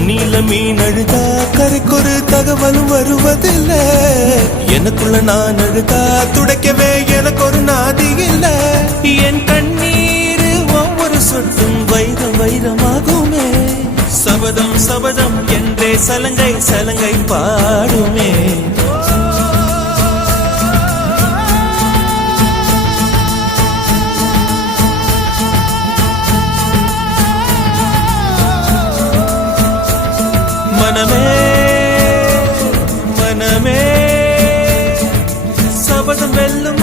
தண்ணியில மீன் அழுதா கரைக்கொரு தகவலும் வருவதில்ல. எனக்குள்ள நான் அழுதா துடைக்கவே எனக்கு ஒரு நாதி இல்ல. என் கண்ணீர் ஒவ்வொரு சொட்டும் வைரம் வைரமாகுமே. சபதம் சபதம் என்றே சலங்கை சலங்கை பாடுமே. மனமே மனமே சபதம் வெல்லும்